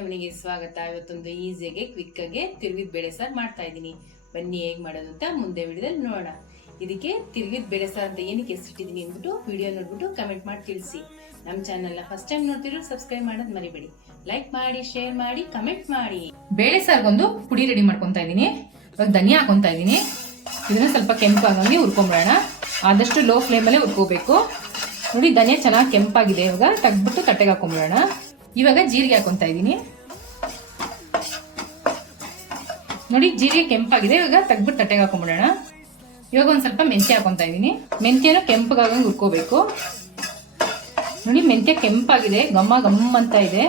ಅಡುಗೆ ಮನೆಗೆ ಸ್ವಾಗತ. ಇವತ್ತೊಂದು ಈಸಿಯಾಗಿ ಕ್ವಿಕ್ಕಾಗಿ ತಿರುಗಿದ ಬೇಳೆ ಸಾರು ಮಾಡ್ತಾ ಇದ್ದೀನಿ. ಬನ್ನಿ ಹೇಗೆ ಮಾಡೋದು ಅಂತ ಮುಂದೆ ವಿಡಿಯೋದಲ್ಲಿ ನೋಡೋಣ. ಇದಕ್ಕೆ ತಿರುಗಿದ ಬೇಳೆ ಸಾರು ಅಂತ ಏನಕ್ಕೆ ಹೆಸರಿಟ್ಟಿದ್ದೀನಿ ಅಂದ್ಬಿಟ್ಟು ವಿಡಿಯೋ ನೋಡ್ಬಿಟ್ಟು ಕಮೆಂಟ್ ಮಾಡಿ ತಿಳಿಸಿ. ನಮ್ಮ ಚಾನಲ್ನ ಫಸ್ಟ್ ಟೈಮ್ ನೋಡ್ತಿರೋ ಸಬ್ಸ್ಕ್ರೈಬ್ ಮಾಡೋದು ಮರಿಬೇಡಿ. ಲೈಕ್ ಮಾಡಿ, ಶೇರ್ ಮಾಡಿ, ಕಮೆಂಟ್ ಮಾಡಿ. ಬೇಳೆ ಸಾರಿಗೊಂದು ಪುಡಿ ರೆಡಿ ಮಾಡ್ಕೊತಾ ಇದ್ದೀನಿ. ಇವಾಗ ಧನಿಯಾ ಹಾಕೊತಾ ಇದ್ದೀನಿ. ಇದನ್ನ ಸ್ವಲ್ಪ ಕೆಂಪಾಗಿ ಹುರ್ಕೊಂಬಿಡೋಣ. ಆದಷ್ಟು ಲೋ ಫ್ಲೇಮಲ್ಲೇ ಹುರ್ಕೋಬೇಕು. ನೋಡಿ, ಧನಿಯಾ ಚೆನ್ನಾಗಿ ಕೆಂಪಾಗಿದೆ. ಇವಾಗ ತೆಗ್ದ್ಬಿಟ್ಟು ತಟ್ಟೆಗೆ ಹಾಕೊಂಡ್ಬಿಡೋಣ. ಇವಾಗ ಜೀರಿಗೆ ಹಾಕೊಂತಾ ಇದ್ದೀನಿ. ನೋಡಿ, ಜೀರಿಗೆ ಕೆಂಪಾಗಿದೆ. ಇವಾಗ ತೆಗ್ದ್ಬಿಟ್ಟು ತಟ್ಟೆಗೆ ಹಾಕೊಂಡ್ಬಿಡೋಣ. ಇವಾಗ ಒಂದ್ ಸ್ವಲ್ಪ ಮೆಂತ್ಯ ಹಾಕೊಂತಾ ಇದ್ದೀನಿ. ಮೆಂತ್ಯನ ಕೆಂಪಗಾಗಿ ಹುರ್ಕೋಬೇಕು. ನೋಡಿ, ಮೆಂತ್ಯ ಕೆಂಪಾಗಿದೆ, ಗಮ್ಮ ಗಮ್ಮ ಅಂತ ಇದೆ.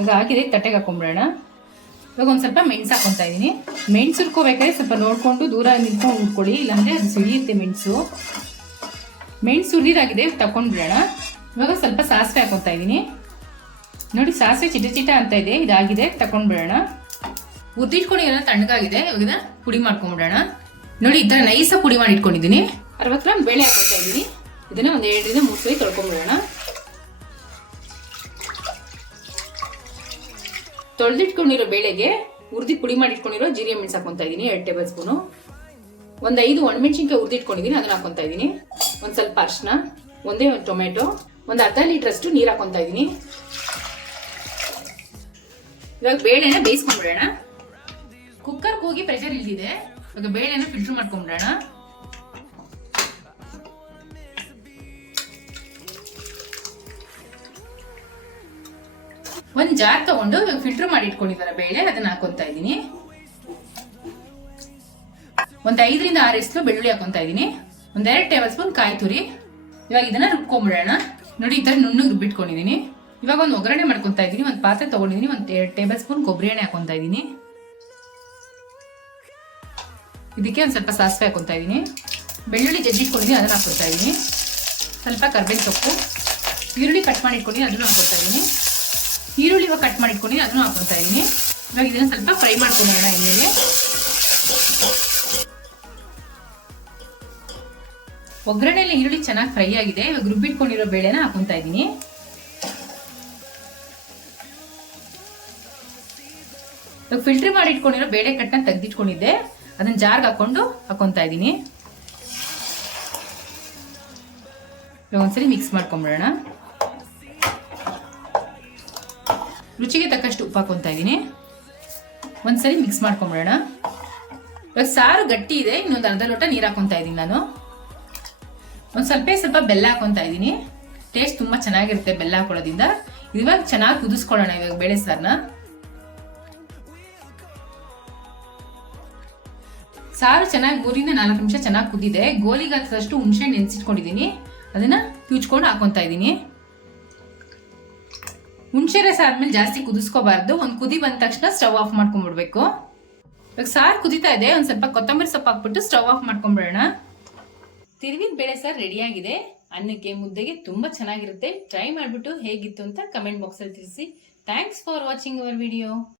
ಇವಾಗ ಹಾಕಿದೆ, ತಟ್ಟೆಗೆ ಹಾಕೊಂಡ್ಬಿಡೋಣ. ಇವಾಗ ಒಂದ್ ಸ್ವಲ್ಪ ಮೆಣಸು ಹಾಕೊಂತಾ ಇದ್ದೀನಿ. ಮೆಣಸು ಹುರ್ಕೋಬೇಕಾದ್ರೆ ಸ್ವಲ್ಪ ನೋಡ್ಕೊಂಡು ದೂರ ನಿಂತ್ಕೊಂಡು ಹುರ್ಕೊಳ್ಳಿ, ಇಲ್ಲಾಂದ್ರೆ ಅದು ಸಿಡಿಯುತ್ತೆ ಮೆಣಸು. ಮೆಣಸು ಹುರಿದಾಗಿದೆ, ತಕೊಂಡ್ಬಿಡೋಣ. ಇವಾಗ ಸ್ವಲ್ಪ ಸಾಸಿವೆ ಹಾಕೊಂತಾ ಇದ್ದೀನಿ. ನೋಡಿ, ಸಾಸಿವೆ ಚಿಟ ಚಿಟ ಅಂತ ಇದೆ, ಇದಾಗಿದೆ, ತಕೊಂಡ್ಬಿಡೋಣ. ಉದ್ದಿಟ್ಕೊಂಡಿಗೆಲ್ಲ ತಣ್ಣಗಾಗಿದೆ. ಇವಾಗ ಪುಡಿ ಮಾಡ್ಕೊಂಡ್ಬಿಡೋಣ. ನೋಡಿ, ಈ ತರ ನೈಸ ಪುಡಿ ಮಾಡಿ ಇಟ್ಕೊಂಡಿದ್ದೀನಿ. 60 ಗ್ರಾಮ್ ಬೇಳೆ ಹಾಕೊತಾ ಇದ್ದೀನಿ. ಇದನ್ನ ಒಂದ್ 2 ರಿಂದ 3 ಸಲ ತೊಳ್ಕೊಂಡ್ಬಿಡೋಣ. ತೊಳೆದಿಟ್ಕೊಂಡಿರೋ ಬೇಳೆಗೆ ಹುರಿದಿ ಪುಡಿ ಮಾಡಿ ಇಟ್ಕೊಂಡಿರೋ ಜೀರಿಗೆ ಮೆಣಸು ಹಾಕೊಂತಾ ಇದ್ದೀನಿ. 2 ಟೇಬಲ್ ಸ್ಪೂನು. ಒಂದ್ 5 ಒಣಮೆಣಸಿನ್ಕಾಯಿ ಹುರಿದಿಟ್ಕೊಂಡಿದ್ದೀನಿ, ಅದನ್ನ ಹಾಕೊಂತಾ ಇದ್ದೀನಿ. ಒಂದ್ ಸ್ವಲ್ಪ ಅರಿಶಿನ, ಒಂದೇ ಒಂದು ಟೊಮೆಟೊ, ಒಂದ್ ಅರ್ಧ ಲೀಟರ್ ಅಷ್ಟು ನೀರು ಹಾಕೊಂತಾ ಇದ್ದೀನಿ. ಇವಾಗ ಬೇಳೆನ ಬೇಯಿಸ್ಕೊಂಡ್ಬಿಡೋಣ. ಕುಕ್ಕರ್ಗೆ ಹೋಗಿ ಪ್ರೆಷರ್ ಇಲ್ದಿದೆ. ಇವಾಗ ಬೇಳೆನ ಫಿಲ್ಟರ್ ಮಾಡ್ಕೊಂಡ್ಬಿಡೋಣ. ಒಂದ್ ಜಾರ್ ತಗೊಂಡು ಇವಾಗ ಫಿಲ್ಟರ್ ಮಾಡಿ ಇಟ್ಕೊಂಡಿದ್ದಾರೆ ಬೇಳೆ, ಅದನ್ನ ಹಾಕೊಂತಾ ಇದ್ದೀನಿ. ಒಂದ್ 5 ರಿಂದ 6 ಎಸ್ಲು ಬೆಳ್ಳುಳ್ಳಿ ಹಾಕೊಂತಾ ಇದ್ದೀನಿ. ಒಂದ್ 2 ಟೇಬಲ್ ಸ್ಪೂನ್ ಕಾಯಿ ತುರಿ. ಇವಾಗ ಇದನ್ನ ರುಬ್ಕೊಂಡ್ಬಿಡೋಣ. ನೋಡಿ, ಈ ತರ ನುಣ್ಣಗೆ ರುಬ್ಬಿಟ್ಕೊಂಡಿದ್ದೀನಿ. ಇವಾಗ ಒಂದು ಒಗ್ಗರಣೆ ಮಾಡ್ಕೊಂತಾ ಇದ್ದೀನಿ. ಒಂದು ಪಾತ್ರೆ ತಗೊಂಡಿದ್ದೀನಿ. ಒಂದು 2 ಟೇಬಲ್ ಸ್ಪೂನ್ ಕೊಬ್ಬರಿ ಎಣ್ಣೆ ಹಾಕೊಂತಾ ಇದ್ದೀನಿ. ಇದಕ್ಕೆ ಒಂದು ಸ್ವಲ್ಪ ಸಾಸಿವೆ ಹಾಕೊಂತಾ ಇದ್ದೀನಿ. ಬೆಳ್ಳುಳ್ಳಿ ಜಜ್ಜಿಟ್ಕೊಂಡಿದ್ದೀನಿ, ಅದನ್ನ ಹಾಕೊಂತಾ ಇದ್ದೀನಿ. ಸ್ವಲ್ಪ ಕರ್ಬೇವಿನ ಸೊಪ್ಪು, ಈರುಳ್ಳಿ ಕಟ್ ಮಾಡಿ ಇಟ್ಕೊಂಡಿದ್ದೀನಿ, ಅದನ್ನು ಹಾಕೊಂತಾ ಇದ್ದೀನಿ. ಈರುಳ್ಳಿ ಇವಾಗ ಕಟ್ ಮಾಡಿ ಇಟ್ಕೊಂಡಿದ್ದೀನಿ, ಅದನ್ನು ಹಾಕೊಂತಾ ಇದ್ದೀನಿ. ಇವಾಗ ಇದನ್ನ ಸ್ವಲ್ಪ ಫ್ರೈ ಮಾಡ್ಕೊಳ್ಳೋಣ ಎಣ್ಣೆಗೆ. ಒಗ್ಗರಣೆಯಲ್ಲಿ ಈರುಳ್ಳಿ ಚೆನ್ನಾಗಿ ಫ್ರೈ ಆಗಿದೆ. ಇವಾಗ ರುಬ್ಬಿಟ್ಕೊಂಡಿರೋ ಬೇಳೆನ ಹಾಕೊಂತಾ ಇದ್ದೀನಿ. ಇವಾಗ ಫಿಲ್ಟರ್ ಮಾಡಿ ಇಟ್ಕೊಂಡಿರೋ ಬೇಳೆ ಕಟ್ಟನ್ನ ತೆಗೆದಿಟ್ಕೊಂಡಿದ್ದೆ, ಅದನ್ನ ಜಾರ್ಗೆ ಹಾಕೊಂತಾ ಇದ್ದೀನಿ. ಇವಾಗ ಒಂದ್ಸರಿ ಮಿಕ್ಸ್ ಮಾಡ್ಕೊಂಡ್ಬಿಡೋಣ. ರುಚಿಗೆ ತಕ್ಕಷ್ಟು ಉಪ್ಪು ಹಾಕೊಂತಾ ಇದ್ದೀನಿ. ಒಂದ್ಸರಿ ಮಿಕ್ಸ್ ಮಾಡ್ಕೊಂಡ್ಬಿಡೋಣ. ಇವಾಗ ಸಾರು ಗಟ್ಟಿ ಇದೆ, ಇನ್ನೊಂದು ಅರ್ಧ ಲೋಟ ನೀರು ಹಾಕೊಂತಾ ಇದ್ದೀನಿ ನಾನು. ಒಂದ್ ಸ್ವಲ್ಪ ಬೆಲ್ಲ ಹಾಕೊಂತಾ ಇದ್ದೀನಿ. ಟೇಸ್ಟ್ ತುಂಬಾ ಚೆನ್ನಾಗಿರುತ್ತೆ ಬೆಲ್ಲ ಹಾಕೊಳ್ಳೋದ್ರಿಂದ. ಇವಾಗ ಚೆನ್ನಾಗಿ ಕುದಿಸ್ಕೊಳ್ಳೋಣ ಇವಾಗ ಬೇಳೆ ಸಾರನ್ನ. ಸಾರು ಚೆನ್ನಾಗಿ 3 ರಿಂದ 4 ನಿಮಿಷ ಚೆನ್ನಾಗಿ ಕುದಿದೆ. ಗೋಲಿಗೆ ಹಾಕಿದಷ್ಟು ಹುಣಸೆ ನೆನೆಸಿಟ್ಕೊಂಡಿದ್ದೀನಿ, ಅದನ್ನ ಕ್ಯೂಚ್ಕೊಂಡು ಹಾಕೊಂತಾ ಇದ್ದೀನಿ. ಹುಣಸೆ ರಸ ಆದ್ಮೇಲೆ ಜಾಸ್ತಿ ಕುದಿಸ್ಕೋಬಾರ್ದು. ಒಂದು ಕುದಿ ಬಂದ ತಕ್ಷಣ ಸ್ಟವ್ ಆಫ್ ಮಾಡ್ಕೊಂಡ್ಬಿಡ್ಬೇಕು. ಇವಾಗ ಸಾರು ಕುದಿತಾ ಇದೆ, ಒಂದ್ ಸ್ವಲ್ಪ ಕೊತ್ತಂಬರಿ ಸೊಪ್ಪು ಹಾಕ್ಬಿಟ್ಟು ಸ್ಟವ್ ಆಫ್ ಮಾಡ್ಕೊಂಡ್ಬಿಡೋಣ. ತಿರುಗಿದ ಬೇಳೆ ಸಾರು ರೆಡಿಯಾಗಿದೆ. ಅನ್ನಕ್ಕೆ, ಮುದ್ದೆಗೆ ತುಂಬಾ ಚೆನ್ನಾಗಿರುತ್ತೆ. ಟ್ರೈ ಮಾಡ್ಬಿಟ್ಟು ಹೇಗಿತ್ತು ಅಂತ ಕಮೆಂಟ್ ಬಾಕ್ಸ್ ಅಲ್ಲಿ ತಿಳಿಸಿ. Thanks for watching our video.